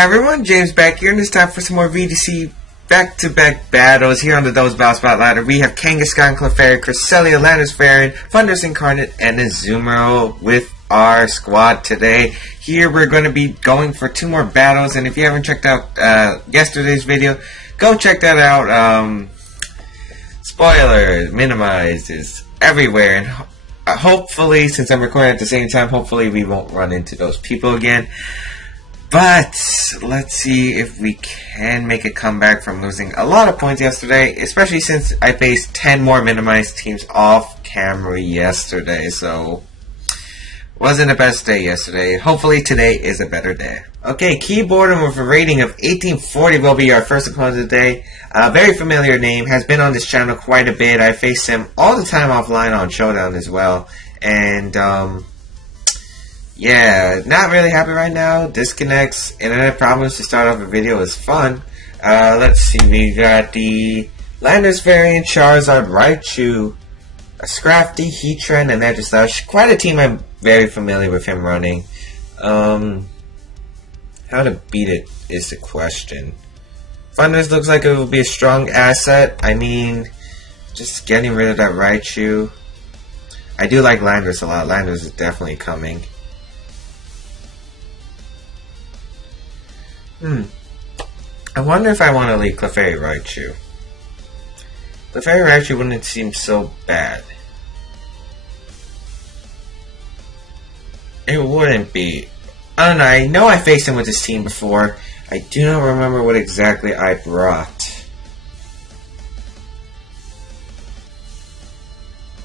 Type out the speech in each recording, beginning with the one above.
Hi everyone, James Baek here, and it's time for some more VGC Baek battles here on the Those Battle Spot ladder. We have Kangaskhan, Clefairy, Cresselia, Landorus Variant, Thundurus Incarnate, and Azumarill with our squad today. Here we're going to be going for 2 more battles, and if you haven't checked out yesterday's video, go check that out. Spoilers, minimized is everywhere, and hopefully, since I'm recording at the same time, hopefully we won't run into those people again. But let's see if we can make a comeback from losing a lot of points yesterday, especially since I faced 10 more minimized teams off camera yesterday, so wasn't the best day yesterday. Hopefully today is a better day. Okay, Keyboard with a rating of 1840 will be our first opponent today. A very familiar name, has been on this channel quite a bit. I face him all the time offline on Showdown as well, and yeah, not really happy right now. Disconnects, internet problems to start off a video is fun. Let's see, we got the Landorus Variant, Charizard, Raichu, a Scrafty, Heatran, and Aegislash. Quite a team I'm very familiar with him running. How to beat it is the question. Thundurus looks like it will be a strong asset. I mean, just getting rid of that Raichu. I do like Landorus a lot. Landorus is definitely coming. I wonder if I want to leave Clefairy Raichu. Clefairy Raichu wouldn't seem so bad. It wouldn't be. I don't know, I know I faced him with this team before. I do not remember what exactly I brought.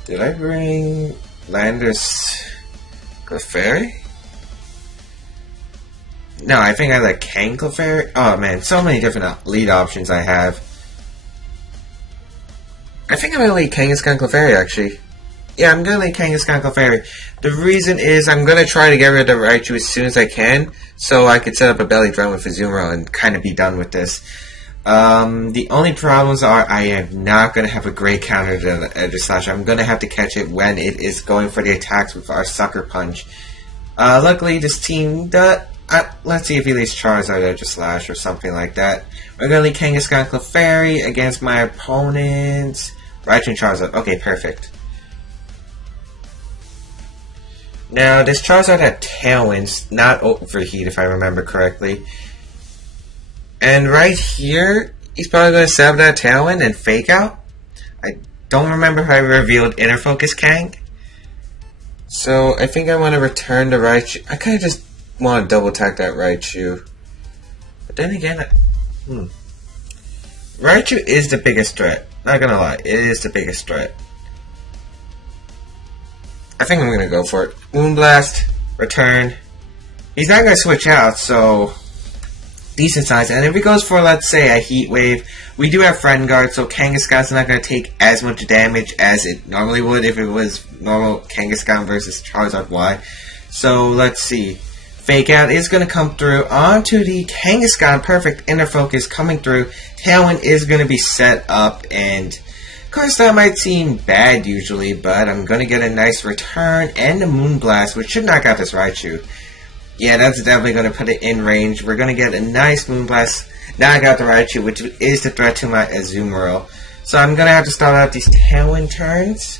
Did I bring Landorus Clefairy? No, I think I like Kang Clefairy. Oh man, so many different lead options I have. I think I'm gonna lead Kangaskhan Clefairy actually. Yeah, I'm gonna lead Kangaskhan Clefairy. The reason is I'm gonna try to get rid of Raichu as soon as I can, so I could set up a belly drum with Azumarill and kind of be done with this. The only problems are I am not gonna have a great counter to the Aegislash. I'm gonna have to catch it when it is going for the attacks with our Sucker Punch. Luckily, this team let's see if he leaves Charizard Aegislash or something like that. We're going to leave Kangaskhan Clefairy against my opponents. Raichu and Charizard. Okay, perfect. Now, this Charizard had Tailwinds, not Overheat if I remember correctly. And right here, he's probably going to set up that Tailwind and Fake Out. I don't remember if I revealed Inner Focus Kang. So, I think I want to return to Raichu. I kind of just want to double attack that Raichu. But then again, Raichu is the biggest threat. Not gonna lie, it is the biggest threat. I think I'm gonna go for it. Moonblast, return. He's not gonna switch out, so decent size. And if he goes for, let's say, a Heat Wave, we do have Friend Guard, so Kangaskhan's not gonna take as much damage as it normally would if it was normal Kangaskhan versus Charizard Y. So let's see. Fake Out is going to come through onto the Kangaskhan. Perfect Inner Focus coming through. Tailwind is going to be set up, and of course that might seem bad usually, but I'm going to get a nice return and a Moonblast, which should knock out this Raichu. Yeah, that's definitely going to put it in range. We're going to get a nice Moonblast, knock out the Raichu, which is the threat to my Azumarill. So I'm going to have to start out these Tailwind turns.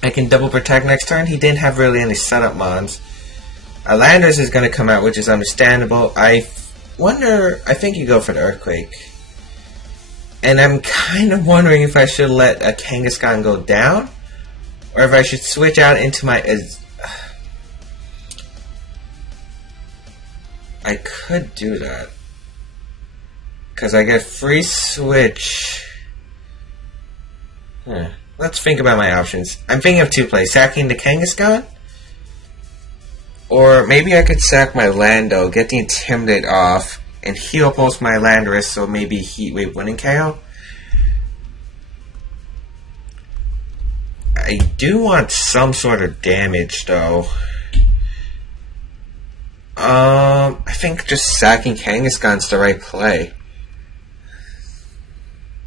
I can double protect next turn. He didn't have really any setup mons. Landorus is going to come out, which is understandable. I think you go for the Earthquake. And I'm kind of wondering if I should let a Kangaskhan go down, or if I should switch out into my... I could do that. Because I get free switch. Let's think about my options. I'm thinking of 2 plays. Sacking the Kangaskhan? Or maybe I could sack my Lando, get the Intimidate off, and heal both my Landorus, so maybe Heat Wave winning KO. I do want some sort of damage, though. I think just sacking Kangaskhan's the right play.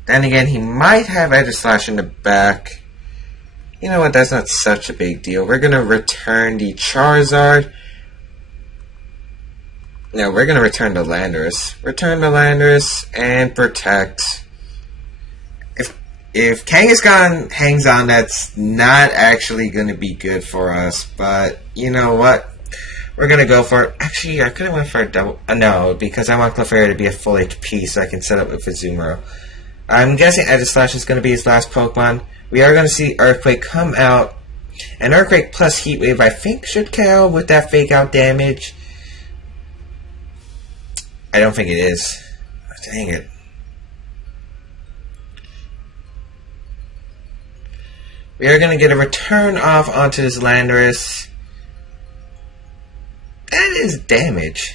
Then again, he might have Aegislash in the back. You know what, that's not such a big deal. We're going to return the Charizard. No, we're gonna return to Landers. Return to Landers and protect. If Kangaskhan hangs on, that's not actually gonna be good for us. But you know what? We're gonna go for it. Actually, I could have went for a double. No, because I want Clefairy to be a full HP so I can set up with Azumarill. I'm guessing Aegislash is gonna be his last Pokemon. We are gonna see Earthquake come out. And Earthquake plus Heat Wave, I think, should KO with that fake out damage. I don't think it is. Dang it. We are going to get a return off onto this Landorus. That is damage.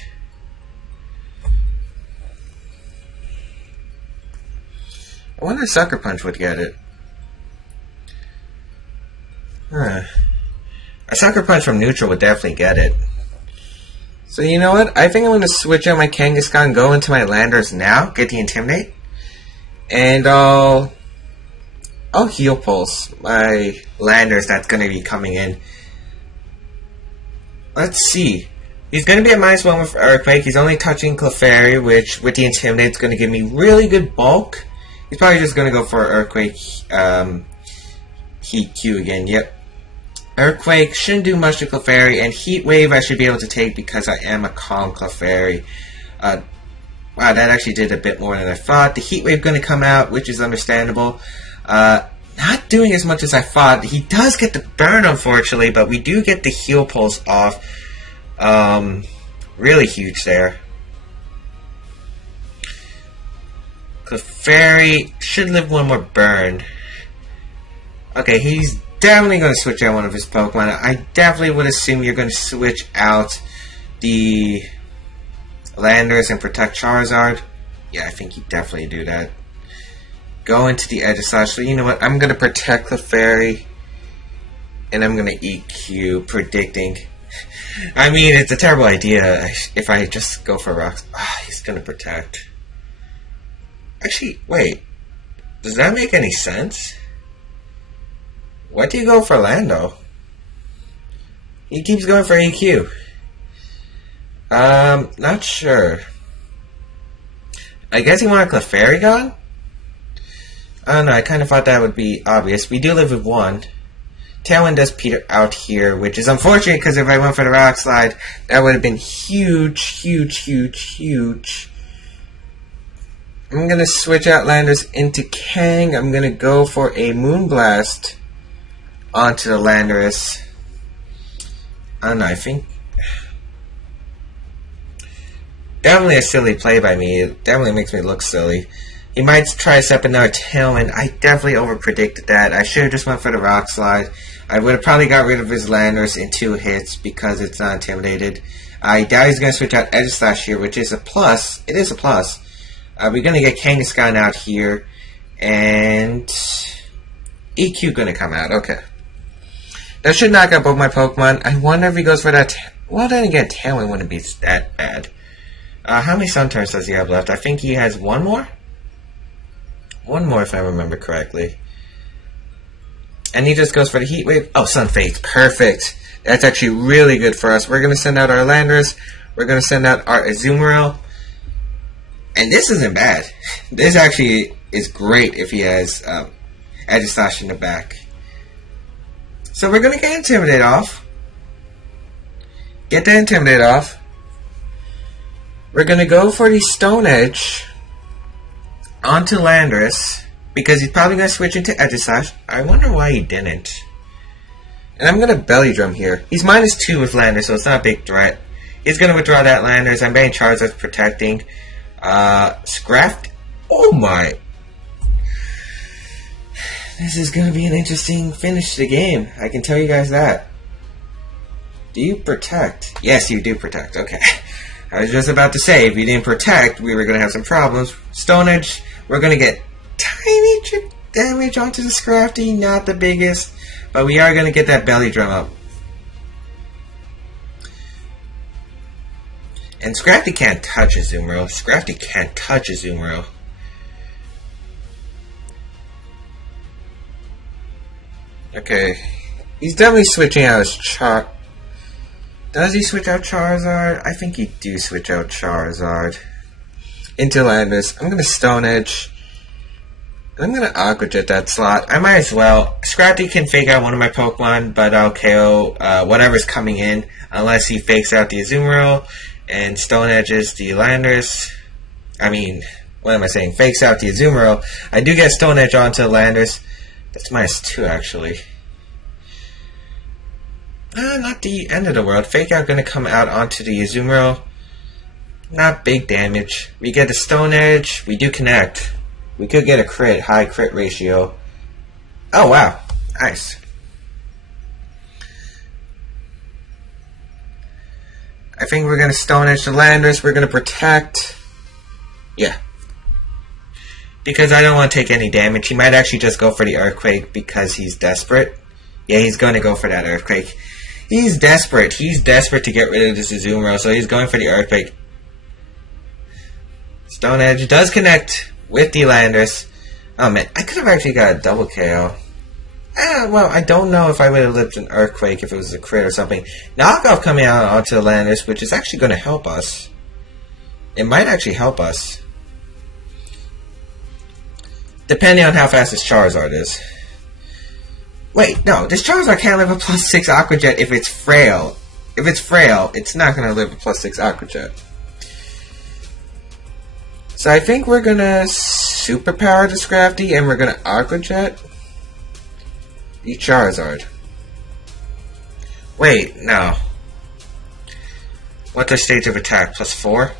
I wonder if Sucker Punch would get it. A Sucker Punch from neutral would definitely get it. So you know what? I think I'm going to switch out my Kangaskhan, go into my Landers now, get the Intimidate, and I'll Heal Pulse my Landers that's going to be coming in. Let's see. He's going to be at -1 with Earthquake. He's only touching Clefairy, which with the Intimidate is going to give me really good bulk. He's probably just going to go for Earthquake Heat Q again. Yep. Earthquake shouldn't do much to Clefairy, and Heat Wave I should be able to take because I am a calm Clefairy. Wow, that actually did a bit more than I thought. The Heat Wave going to come out, which is understandable. Not doing as much as I thought. He does get the burn, unfortunately, but we do get the Heal Pulse off. Really huge there. Clefairy should live one more burn. Okay, he's definitely going to switch out one of his Pokemon. I definitely would assume you're going to switch out the Landers and protect Charizard. Yeah, I think you definitely do that. Go into the Aegislash. So you know what? I'm going to protect Clefairy. And I'm going to EQ, predicting. I mean, it's a terrible idea if I just go for rocks. He's going to protect. Actually, wait. Does that make any sense? Why do you go for Lando? He keeps going for EQ. Not sure. I guess he wanted Clefairy gone? I don't know, I kind of thought that would be obvious. We do live with one. Tailwind does peter out here, which is unfortunate because if I went for the Rock Slide, that would have been huge, huge, huge, huge. I'm going to switch out Landers into Kang. I'm going to go for a Moonblast onto the Landorus. I don't know, I think definitely a silly play by me. It definitely makes me look silly. He might try to set up another Tailwind. I definitely overpredicted that. I should have just went for the Rock Slide. I would have probably got rid of his Landorus in 2 hits because it's not intimidated. I doubt he's going to switch out Aegislash here, which is a plus. It is a plus. We're going to get Kangaskhan out here. And EQ going to come out. Okay. That should knock out both my Pokemon. I wonder if he goes for that. Well, then again, Tailwind wouldn't be that bad. How many Sun turns does he have left? I think he has one more? One more, if I remember correctly. And he just goes for the Heat Wave. Oh, Sun Fades. Perfect. That's actually really good for us. We're going to send out our Landers. We're going to send out our Azumarill. And this isn't bad. This actually is great if he has Aegislash in the back. So we're going to get Intimidate off. Get the Intimidate off. We're going to go for the Stone Edge onto Landorus, because he's probably going to switch into Aegislash. I wonder why he didn't. And I'm going to Belly Drum here. He's -2 with Landorus, so it's not a big threat. He's going to withdraw that Landorus. I'm betting Charizard's protecting. Scraft. Oh my. This is going to be an interesting finish to the game. I can tell you guys that. Do you protect? Yes, you do protect. Okay. I was just about to say, if you didn't protect, we were going to have some problems. Stone Edge, we're going to get tiny chip damage onto the Scrafty, not the biggest, but we are going to get that Belly Drum up. And Scrafty can't touch a Azumarill. Scrafty can't touch a Azumarill. Okay, he's definitely switching out his Does he switch out Charizard? I think he do switch out Charizard. Into Landorus. I'm going to Stone Edge. I'm going to Aqua Jet that slot. I might as well. Scrafty can fake out one of my Pokemon, but I'll KO whatever's coming in, unless he fakes out the Azumarill and Stone Edges the Landorus. I mean, what am I saying? Fakes out the Azumarill. I do get Stone Edge onto Landorus. That's -2, actually. Not the end of the world. Fake out going to come out onto the Azumarill. Not big damage. We get a Stone Edge. We do connect. We could get a crit, high crit ratio. Oh wow, nice. I think we're going to Stone Edge the Landorus. We're going to protect. Yeah. Because I don't want to take any damage. He might actually just go for the Earthquake because he's desperate. Yeah, he's going to go for that Earthquake. He's desperate. He's desperate to get rid of this Azumarill, so he's going for the Earthquake. Stone Edge does connect with the Landorus. Oh man, I could have actually got a double KO. Well, I don't know if I would have lived an Earthquake if it was a crit or something. Knockoff coming out onto the Landorus, which is actually going to help us. It might actually help us. Depending on how fast this Charizard is. Wait, no, this Charizard can't live a +6 Aqua Jet if it's frail. If it's frail, it's not going to live a +6 Aqua Jet. So I think we're going to Superpower the Scrafty and we're going to Aqua Jet the Charizard. Wait, no. What's their stage of attack? +4?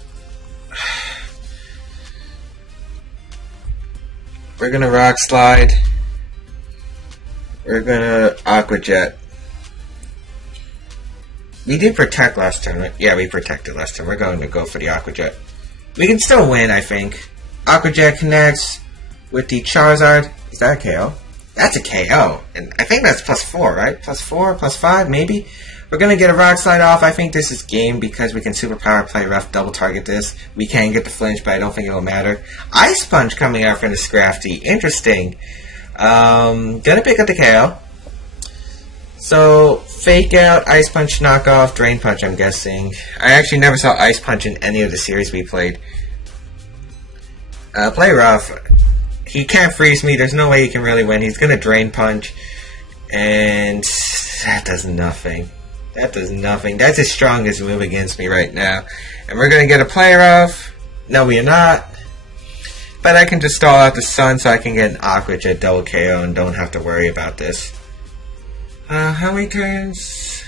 We're going to Rock Slide. We're going to Aqua Jet. We did protect last turn, right? Yeah, we protected last turn. We're going to go for the Aqua Jet. We can still win, I think. Aqua Jet connects with the Charizard. Is that a KO? That's a KO. And I think that's +4, right? +4, +5, maybe? We're going to get a Rock Slide off. I think this is game because we can Superpower, Play Rough, double target this. We can get the flinch, but I don't think it will matter. Ice Punch coming out from the Scrafty. Interesting. Gonna pick up the KO. So, Fake Out, Ice Punch, Knockoff, Drain Punch, I'm guessing. I actually never saw Ice Punch in any of the series we played. Play Rough. He can't freeze me. There's no way he can really win. He's gonna Drain Punch. And that does nothing. That does nothing. That's his strongest move against me right now. And we're gonna get a Play Rough. No, we are not. But I can just stall out the Sun so I can get an Aqua Jet double KO and don't have to worry about this. How many turns?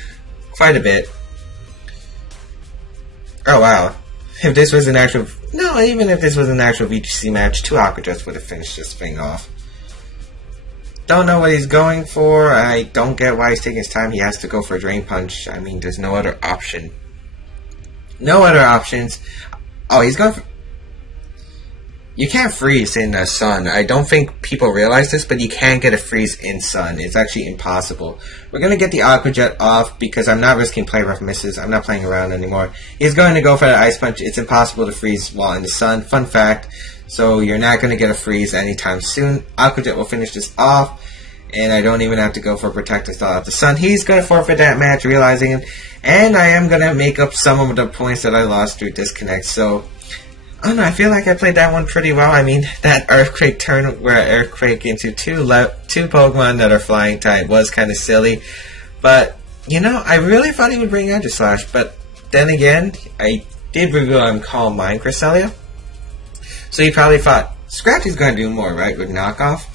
Quite a bit. Oh wow. If this was an actual... No, even if this was an actual VGC match, 2 Aqua Jets would have finished this thing off. Don't know what he's going for. I don't get why he's taking his time. He has to go for a Drain Punch. I mean, there's no other option. No other options. Oh, he's going for... You can't freeze in Sun. I don't think people realize this, but you can't get a freeze in Sun. It's actually impossible. We're going to get the Aqua Jet off because I'm not risking Play Rough misses. I'm not playing around anymore. He's going to go for the Ice Punch. It's impossible to freeze while in the Sun. Fun fact. So you're not going to get a freeze anytime soon. Aqua Jet will finish this off. And I don't even have to go for Protector Stall out the Sun. He's going to forfeit that match, realizing it. And I am going to make up some of the points that I lost through disconnect. So... I don't know, I feel like I played that one pretty well. I mean, that Earthquake turn where I Earthquake into two Pokemon that are Flying type was kind of silly. But, you know, I really thought he would bring Edge Slash. But then again, I did reveal on Calm Mind Cresselia. So he probably thought, Scrafty's going to do more, right, with Knockoff?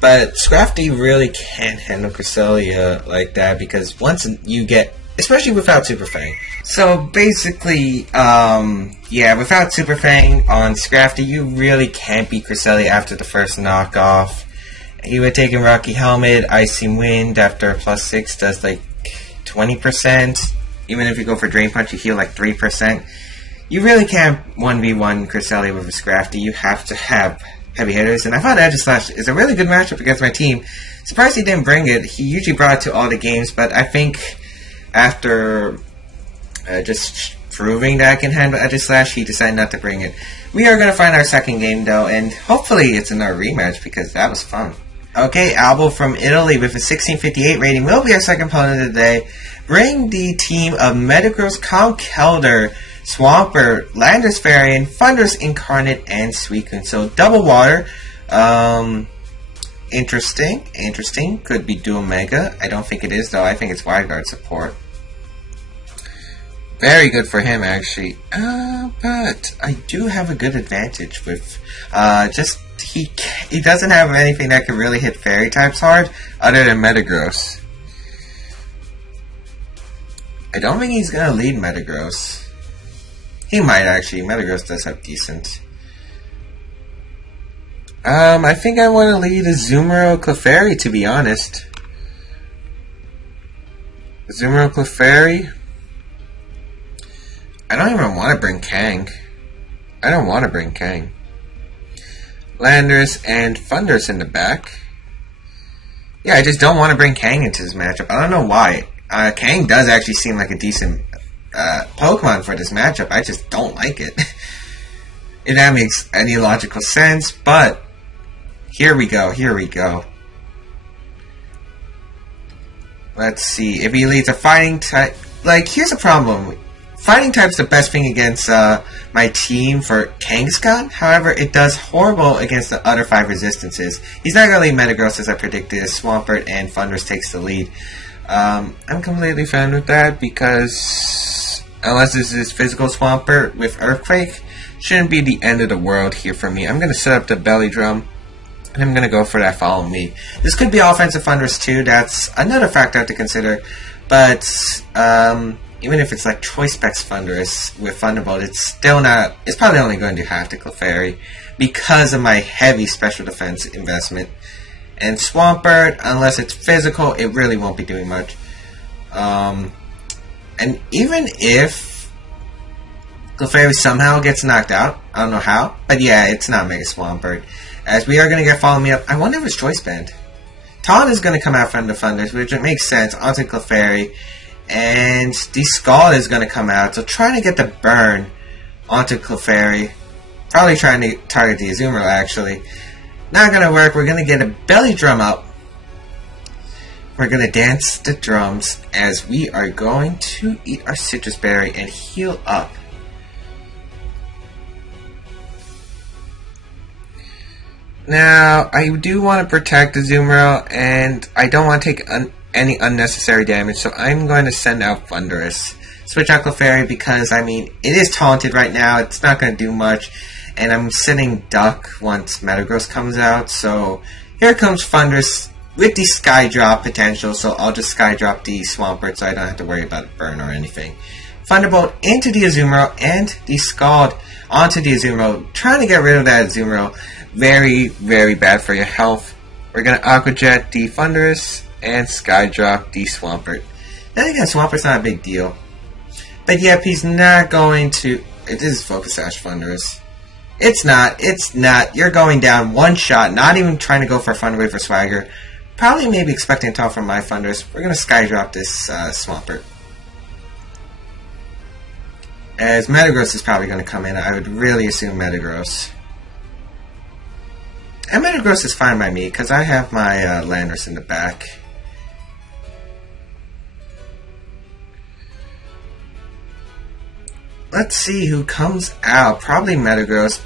But Scrafty really can't handle Cresselia like that because once you get... Especially without Super Fang. So basically, yeah, without Super Fang on Scrafty, you really can't beat Cresselia after the first knockoff. He would take a Rocky Helmet, Icy Wind after +6 does like 20%. Even if you go for Drain Punch, you heal like 3%. You really can't 1v1 Cresselia with a Scrafty. You have to have heavy hitters. And I thought Edge Slash is a really good matchup against my team. Surprised he didn't bring it. He usually brought it to all the games, but I think... After just proving that I can handle Edge Slash, he decided not to bring it. We are going to find our second game, though, and hopefully it's in our rematch, because that was fun. Okay, Albo from Italy with a 1658 rating will be our second opponent of the day. bring the team of Metagross, Conkeldurr, Swampert, Landorus Variant, Thundurus Incarnate, and Suicune. So double water. Interesting. Could be dual mega. I don't think it is though. I think it's Wide Guard support. Very good for him actually. But I do have a good advantage with he doesn't have anything that can really hit fairy types hard other than Metagross. I don't think he's gonna lead Metagross. He might actually. Metagross does have decent. I think I want to lead Azumarill Clefairy, to be honest. Azumarill Clefairy. I don't even want to bring Kang. I don't want to bring Kang. Landorus and Thundurus in the back. Yeah, I just don't want to bring Kang into this matchup. I don't know why. Kang does actually seem like a decent Pokemon for this matchup. I just don't like it. If that makes any logical sense, but here we go. Let's see. If he leads a fighting type... Like, here's the problem. Fighting type's the best thing against my team for Kangaskhan. However, it does horrible against the other 5 resistances. He's not going to lead Metagross as I predicted. Swampert and Thundurus takes the lead. I'm completely fine with that because unless this is physical Swampert with Earthquake, shouldn't be the end of the world here for me. I'm going to set up the belly drum. And I'm going to go for that follow me. This could be offensive Thundurus too. That's another factor I have to consider. But even if it's like Choice Specs Thundurus with Thunderbolt, it's still not... It's probably only going to do half the Clefairy because of my heavy special defense investment. And Swampert, unless it's physical, it really won't be doing much. And even if Clefairy somehow gets knocked out, I don't know how, but yeah, it's not Mega Swampert. As we are going to get Follow Me Up. I wonder if it's Choice Band. Taunt is going to come out from the Thundurus, which makes sense, onto Clefairy. And the Scald is going to come out, so trying to get the burn onto Clefairy. Probably trying to target the Azumarill, actually. Not going to work. We're going to get a belly drum up. We're going to dance the drums as we are going to eat our citrus berry and heal up. Now, I do want to protect Azumarill, and I don't want to take any unnecessary damage, so I'm going to send out Thundurus. Switch out Clefairy because, I mean, it is taunted right now. It's not going to do much. And I'm sending Duck once Metagross comes out. So, here comes Thundurus with the Sky Drop potential. So, I'll just Sky Drop the Swampert so I don't have to worry about a burn or anything. Thunderbolt into the Azumarill and the Scald onto the Azumarill. Trying to get rid of that Azumarill. Very, very bad for your health. We're going to Aqua Jet the Thundurus and Sky Drop the Swampert. Then again, Swampert's not a big deal. But yep, he's not going to... It is Focus Sash Thundurus. It's not. You're going down one shot, not even trying to go for a Thunder Wave or Swagger. Probably maybe expecting a talk from my Thundurus. We're going to Sky Drop this Swampert. As Metagross is probably going to come in, I would really assume Metagross. And Metagross is fine by me, because I have my Landorus in the back. Let's see who comes out. Probably Metagross.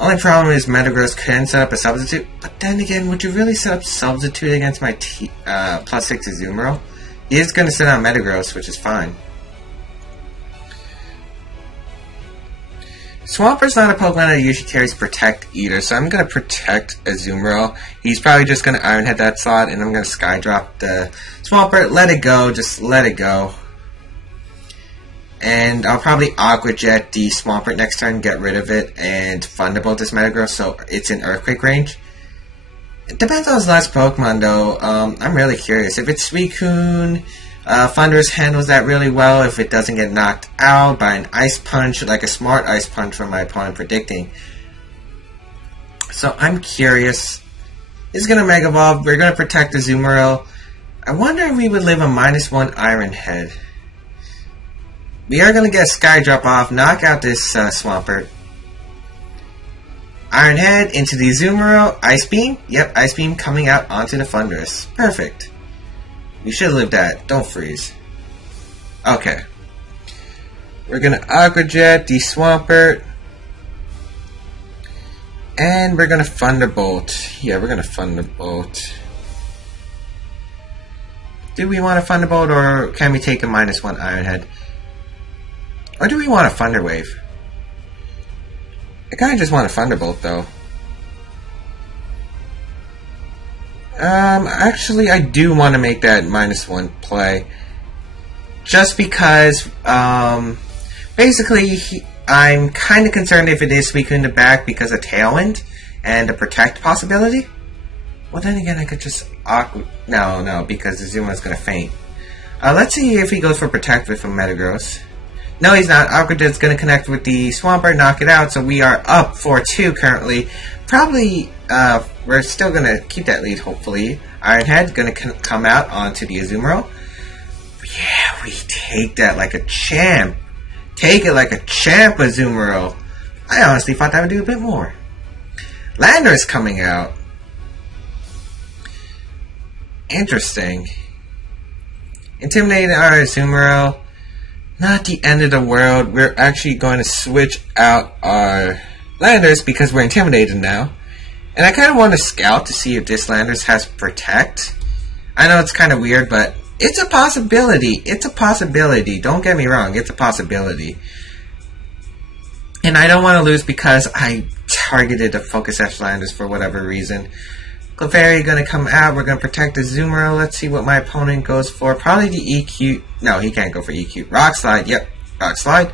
Only problem is Metagross can set up a substitute. But then again, would you really set up substitute against my +6 Azumarill? He is going to send out Metagross, which is fine. Swampert's not a Pokemon that usually carries Protect either, so I'm going to Protect Azumarill. He's probably just going to Iron Head that slot, and I'm going to Sky Drop the Swampert. Let it go, just let it go. And I'll probably Aqua Jet the Swampert next turn, get rid of it, and Thunderbolt this Metagross so it's in Earthquake range. It depends on his last Pokemon though. I'm really curious. If it's Suicune, Thundurus handles that really well if it doesn't get knocked out by an Ice Punch, like a smart Ice Punch from my opponent predicting. So I'm curious. It's going to Mega Evolve. We're going to protect the Azumarill. I wonder if we would live a -1 Iron Head. We are going to get a Sky Drop off, knock out this Swampert. Iron Head into the Azumarill. Ice Beam. Yep, Ice Beam coming out onto the Thundurus. Perfect. We should live that. Don't freeze. Okay. We're gonna Aqua Jet, the Swampert. And we're gonna Thunderbolt. Yeah, we're gonna Thunderbolt. Do we want a Thunderbolt, or can we take a -1 Iron Head? Or do we want a Thunder Wave? I kinda just want a Thunderbolt, though. Actually, I do want to make that -1 play. Just because, basically, I'm kind of concerned if it is Suicune back because of Tailwind and the Protect possibility. Well, then again, I could just No, because Azuma's gonna faint. Let's see if he goes for Protect with a Metagross. No, he's not. Aqua Jet's gonna connect with the Swampert, knock it out, so we are up 4-2 currently. Probably, we're still gonna keep that lead, hopefully. Iron Head gonna come out onto the Azumarill. Yeah, we take that like a champ. Take it like a champ, Azumarill. I honestly thought that would do a bit more. Lander's coming out. Interesting. Intimidating our Azumarill. Not the end of the world. We're actually going to switch out our Landers because we're intimidated now. And I kind of want to scout to see if this Landers has Protect. I know it's kind of weird, but it's a possibility. It's a possibility. Don't get me wrong. It's a possibility. And I don't want to lose because I targeted a Focus F Landers for whatever reason. Clefairy gonna come out. We're gonna protect the Azumarill. Let's see what my opponent goes for. Probably the EQ. No, he can't go for EQ. Rock Slide. Yep, Rock Slide.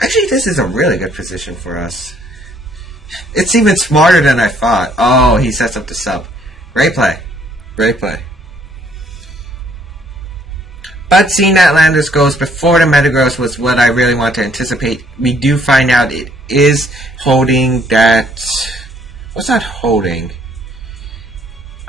Actually, this is a really good position for us. It's even smarter than I thought. Oh, he sets up the sub. Great play. Great play. But seeing that Landers goes before the Metagross was what I really want to anticipate. We do find out it is holding that... What's that holding?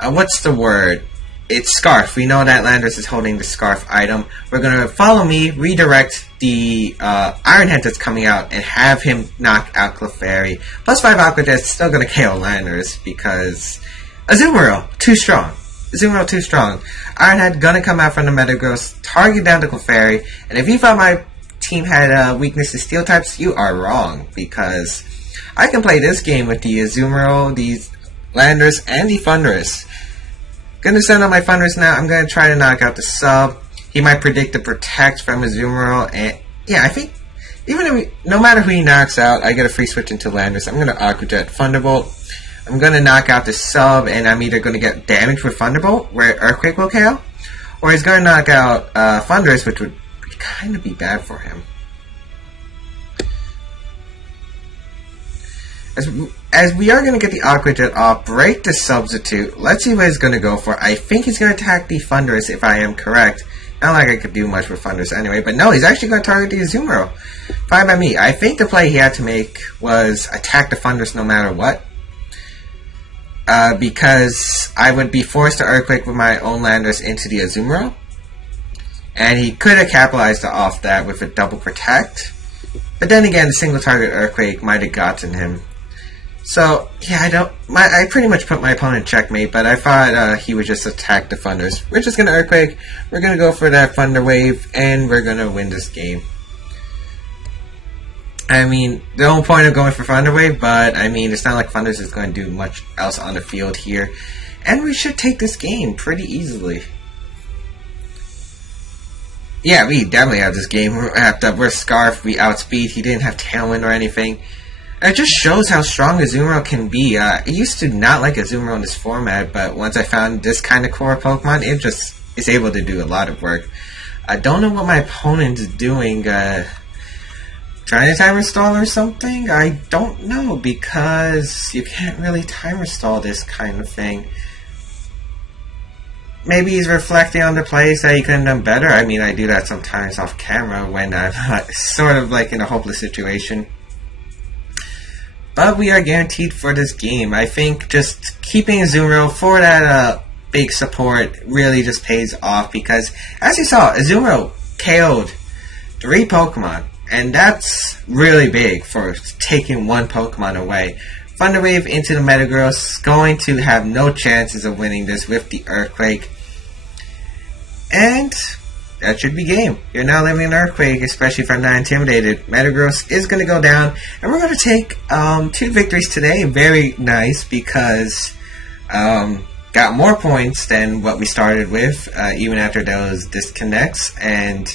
What's the word? It's Scarf. We know that Landers is holding the Scarf item. We're going to follow me, redirect the Iron Head that's coming out, and have him knock out Clefairy. Plus 5 Aqua Jet's still going to KO Landers because Azumarill, too strong. Azumarill too strong. Iron Head gonna come out from the Metagross, target down to Clefairy, and if you thought my team had weakness to Steel types, you are wrong, because I can play this game with the Azumarill, these Landers, and the Thundurus. Gonna send out my Thundurus now. I'm gonna try to knock out the sub. He might predict the Protect from Azumarill, and yeah, I think even if no matter who he knocks out, I get a free switch into Landers. I'm gonna Aqua Jet Thunderbolt. I'm gonna knock out the sub, and I'm either gonna get damage with Thunderbolt, where Earthquake will KO, or he's gonna knock out Thundurus, which would kind of be bad for him. As we are gonna get the Aqua Jet off, break the Substitute. Let's see what he's gonna go for. I think he's gonna attack the Thundurus, if I am correct. Not like I could do much with Thundurus anyway, but no, he's actually gonna target the Azumarill. Fine by me. I think the play he had to make was attack the Thundurus no matter what. Because I would be forced to Earthquake with my own Landers into the Azumarill. And he could have capitalized off that with a double Protect. But then again, the single target Earthquake might have gotten him. So, yeah, I pretty much put my opponent in checkmate, but I thought he would just attack the Thunders. We're just going to Earthquake, we're going to go for that Thunder Wave, and we're going to win this game. I mean, the whole point of going for Thunder Wave, but I mean, it's not like Thundurus is going to do much else on the field here. And we should take this game pretty easily. Yeah, we definitely have this game wrapped up. We're Scarf, we outspeed, he didn't have Tailwind or anything. And it just shows how strong Azumarill can be. I used to not like Azumarill in this format, but once I found this kind of core Pokemon, it just is able to do a lot of work. I don't know what my opponent is doing, trying to timer stall or something? I don't know, because you can't really timer stall this kind of thing. Maybe he's reflecting on the plays that he could have done better. I mean, I do that sometimes off camera when I'm sort of like in a hopeless situation. But we are guaranteed for this game. I think just keeping Azumarill for that big support really just pays off, because as you saw, Azumarill KO'd 3 Pokemon. And that's really big for taking one Pokemon away. Thunder Wave into the Metagross, going to have no chances of winning this with the Earthquake. And that should be game. You're now living in an earthquake, especially if I'm not intimidated. Metagross is going to go down, and we're going to take 2 victories today. Very nice, because got more points than what we started with, even after those disconnects. And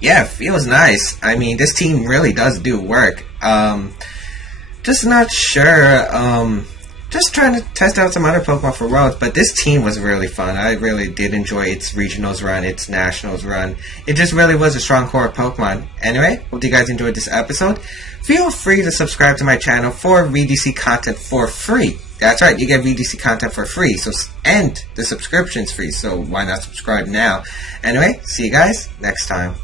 yeah, feels nice. I mean, this team really does do work. Just not sure. Just trying to test out some other Pokemon for Worlds, but this team was really fun. I really did enjoy its Regionals run, its Nationals run. It just really was a strong core of Pokemon. Anyway, hope you guys enjoyed this episode. Feel free to subscribe to my channel for VGC content for free. That's right, you get VGC content for free, and the subscription's free, so why not subscribe now? Anyway, see you guys next time.